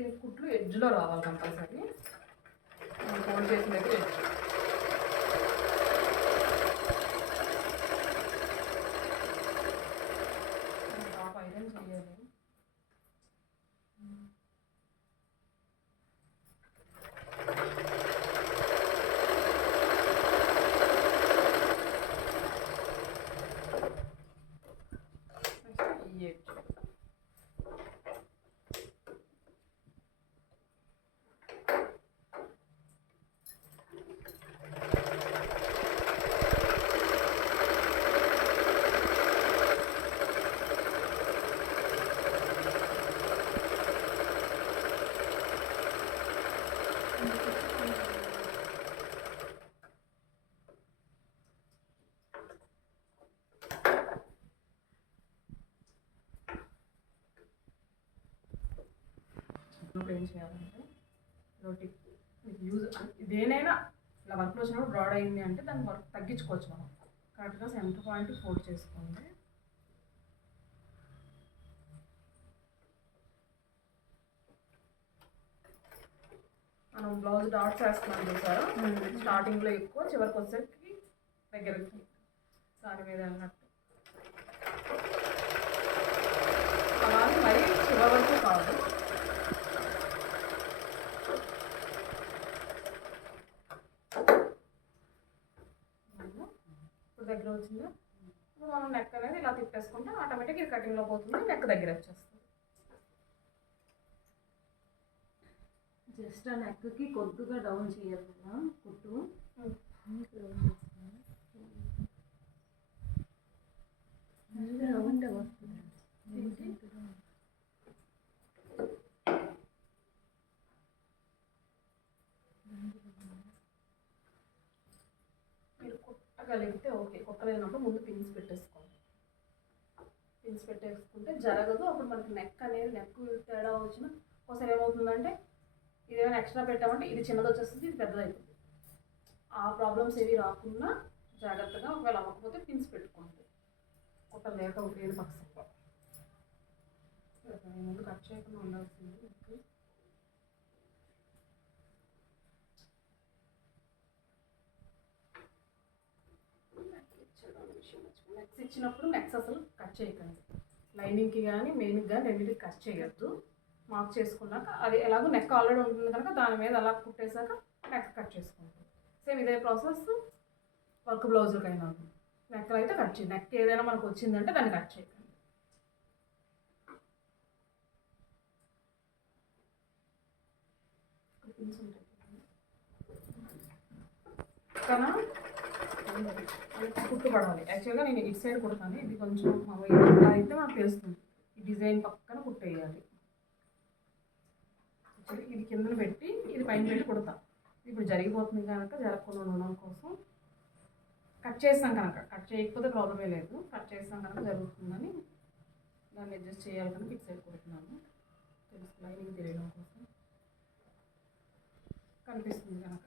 దీనికి కుట్లు ఎడ్జ్లో రావాలి కంపల్సరీ. ఫోల్డ్ చేసినట్టు ఎడ్జ్. టాప్ ఐరన్ చేయాలి. ఏం చేయాలంటే రోటీ యూజ్ దేనైనా ఇలా వర్క్లో వచ్చినప్పుడు బ్రాడ్ అయింది అంటే దాన్ని వర్క్ తగ్గించుకోవచ్చు. మనం కరెక్ట్గా సెంటర్ పాయింట్ ఫోల్డ్ చేసుకోండి. మనం బ్లౌజ్ డాట్స్ వేస్తున్నాం చూసారా, స్టార్టింగ్లో ఎక్కువ, చివరికి వచ్చేసరికి దగ్గరికి దాని మీద అన్నట్టు. అలాగే మరీ చివరి వరకు కాదు. ఇప్పుడు దగ్గర వచ్చిందా, మనం నెక్ అనేది ఇలా తిప్పేసుకుంటే ఆటోమేటిక్ ఇది కటింగ్లో పోతుంది, నెక్ దగ్గర వచ్చేస్తుంది. జస్ట్ ఆ నెక్కి కొద్దిగా డౌన్ చేయాలి కదా కుట్టు. రౌండ్ వస్తుంది. మీరు కుట్టగలిగితే ఓకే, కుట్టలేనప్పుడు ముందు పిన్స్ పెట్టేసుకోండి. పిన్స్ పెట్టేసుకుంటే జరగదు. అప్పుడు మనకి నెక్ అనేది నెక్ తేడా వచ్చిన ఒకసారి ఏమవుతుందంటే ఇదేమైనా ఎక్స్ట్రా పెట్టామంటే ఇది చిన్నది వచ్చేస్తుంది, ఇది పెద్దది అవుతుంది. ఆ ప్రాబ్లమ్స్ ఏవి రాకుండా జాగ్రత్తగా, ఒకవేళ అవ్వకపోతే పిన్స్ పెట్టుకోండి. కుట్టలేక లేని పక్షంలో ముందు కట్ చేయకుండా ఉండాల్సింది. నెక్స్ ఇచ్చినప్పుడు నెక్స్ అసలు కట్ చేయకండి. లైనింగ్కి కానీ మెయిన్కి కానీ రెండింటికి కట్ చేయొద్దు. మార్క్ చేసుకున్నాక అది ఎలాగో నెక్ ఆల్రెడీ ఉంటుంది కనుక దాని మీద అలా కుట్టేశాక నెక్ కట్ చేసుకుంటాం. సేమ్ ఇదే ప్రాసెస్ వర్క్ బ్లౌజులకైనా. నెక్లు అయితే కట్ చేయండి. నెక్ ఏదైనా మనకు వచ్చిందంటే దాన్ని కట్ చేయకండి. కానీ కుట్టు పడాలి. యాక్చువల్గా నేను ఇటు సైడ్ కుడతాను, ఇది కొంచెం ఇలా అయితే మనకు తెలుస్తుంది. ఈ డిజైన్ పక్కన కుట్టేయాలి. ఇది కిందను పెట్టి ఇది పైన పెట్టి కుడతా. ఇప్పుడు జరిగిపోతుంది కనుక జరగకుండా ఉండడం కోసం కట్ చేస్తాం కనుక, కట్ చేయకపోతే ప్రాబ్లమే లేదు, కట్ చేస్తాం కనుక జరుగుతుందని దాన్ని అడ్జస్ట్ చేయాలి కనుక ఇటు సైడ్ కుడుతున్నాను. తెలుసు లైనింగ్ తెలియడం కోసం కనిపిస్తుంది కనుక.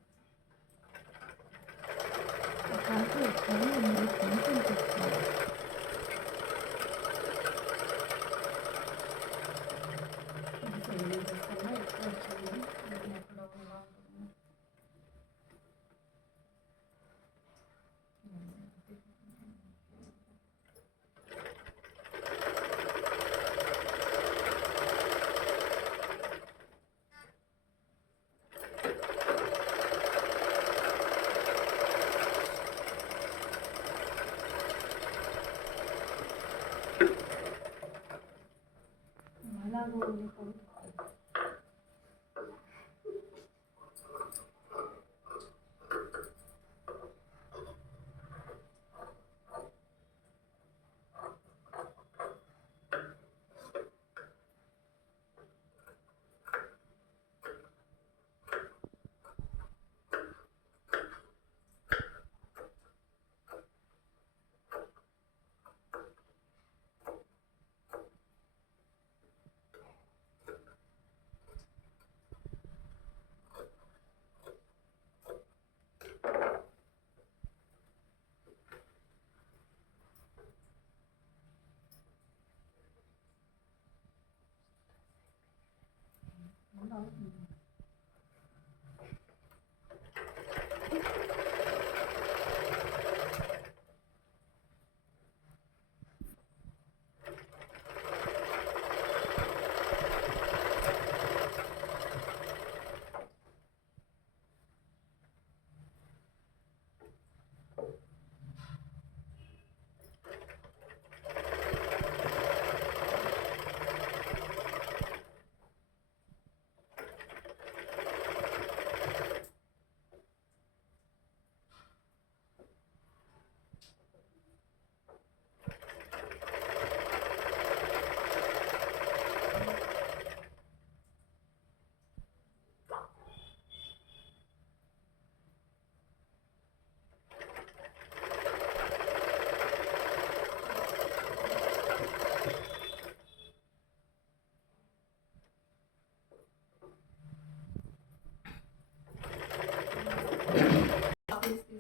తీసి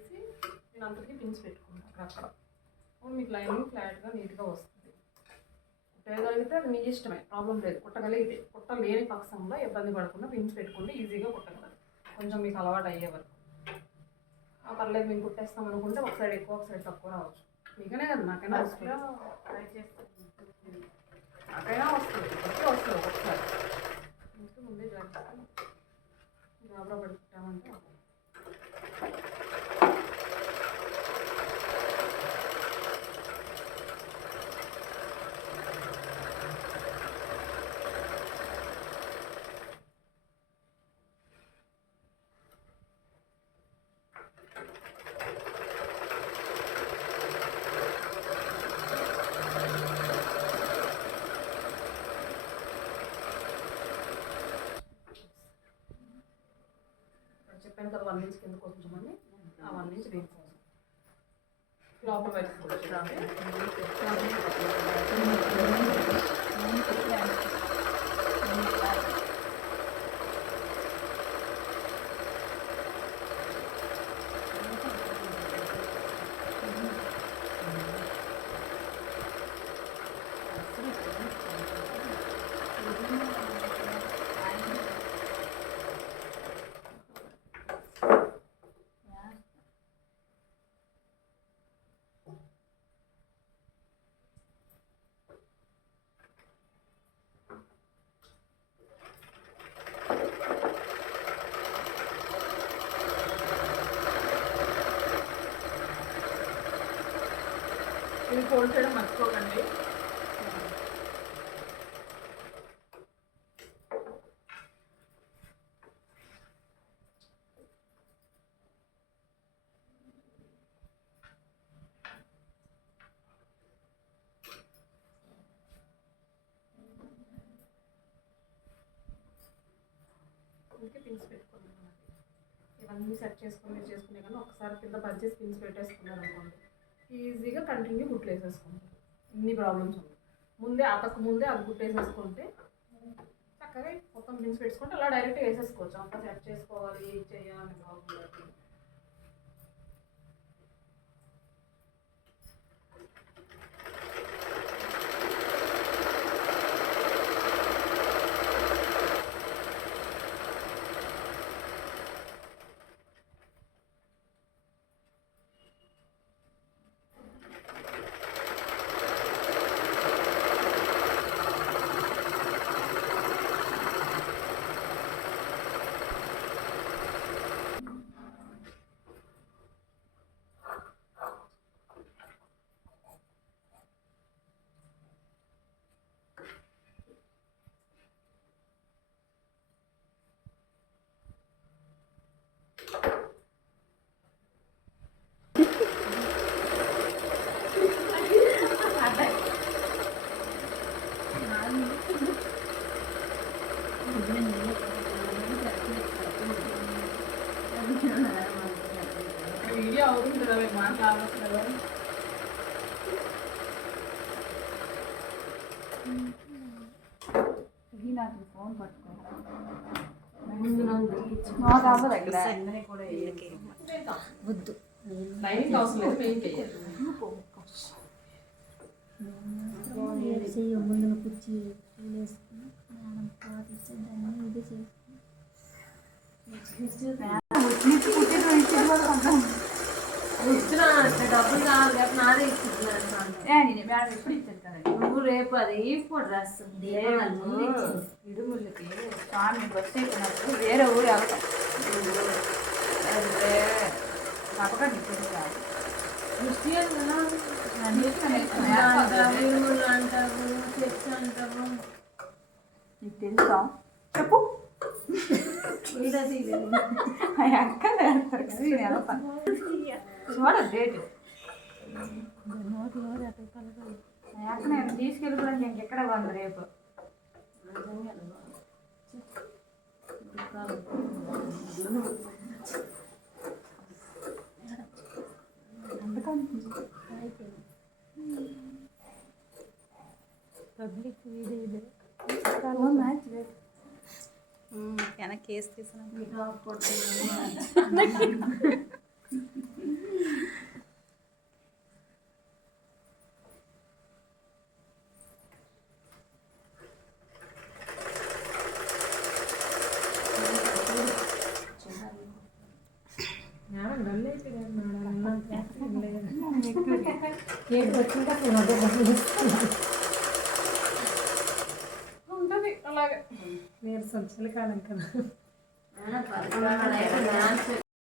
నేను అంతకి పిన్స్ పెట్టుకున్నాను అక్కడ మీకు లైనింగ్ ఫ్లాట్గా నీట్గా వస్తుంది. కుట్టగలిగితే అది మీ ఇష్టమే, ప్రాబ్లం లేదు. కుట్టగలిగితే, కుట్టలేని పక్షంలో ఇబ్బంది పడకుండా పిన్స్ పెట్టుకుంటే ఈజీగా కుట్టగలరు. కొంచెం మీకు అలవాటు అయ్యే వరకు పర్లేదు. మేము కుట్టేస్తాం అనుకుంటే ఒక సైడ్ ఎక్కువ ఒక సైడ్ తక్కువ రావచ్చు. మీకనే కదా, నాకైనా వస్తుంది, నాకైనా వస్తుంది, వస్తుంది ఒకసారి. ముందే జాబ్రా పడుకుంటామంటే చెప్పాను కదా 1 ఇంచ్ కింద కొంచెమని, ఆ 1 ఇంచ్ దీనికోసం లోపల పెట్టుకోవచ్చు. ఇది ఫోల్డ్ చేయడం మర్చిపోకండి. ఇంకే పిన్స్ పెట్టుకోండి. ఇవన్నీ సెట్ చేసుకుని మీరు చేసుకునే కానీ ఒకసారి కింద పర్చేసి పిన్స్ పెట్టేసుకున్నారు అనుకోండి, ఈజీగా కంటిన్యూ గుట్లు వేసేసుకుంటారు. ఇన్ని ప్రాబ్లమ్స్ ఉన్నాయి. ముందే అతకు ముందే అది గుట్లు వేసేసుకుంటే చక్కగా మొత్తం పిన్స్ పెట్టుకుంటే అలా డైరెక్ట్గా వేసేసుకోవచ్చు. అంతా సెట్ చేసుకోవాలి, చేయాలని ప్రాబ్లం లేదు. వీడియో అవుతుంది కదా, మీరు మాట్లాడవచ్చు కదా. నాకు ఫోన్ పట్టుకోవాలి. వద్దు, లైనింగ్ అవసరం లేదు, పెయింట్ వేయాలి. ముందు కుర్చీ వేసుకుని మనం పాత ఇచ్చేదాన్ని ఇది చేసుకుని ఇస్తున్నా అంటే డబ్బులు కావాలి కాబట్టి నాదే ఇస్తున్నాను. మేడం ఎప్పుడు ఇచ్చారు కదండి నువ్వు రేపు అది ఇప్పుడు రాస్తుంది ఇడుములకి స్వామి బస్సు ఎక్కినప్పుడు వేరే ఊరు వెళ్తాం అంటే తప్పకుండా ఇప్పుడు కాదు క్రిస్టియన్ కదా అంటాము చర్చ్ అంటాము. నీకు తెలుసా చెప్పు అక్క చూడ డేట్ అక్క నేను తీసుకెళ్ళిపోవడానికి ఇంకెక్కడ వంద రేపు వెనక్కి కేసు తీసుకున్నాం ఉంటుంది అలాగే నేను సంచలి కాలం కదా డాన్స్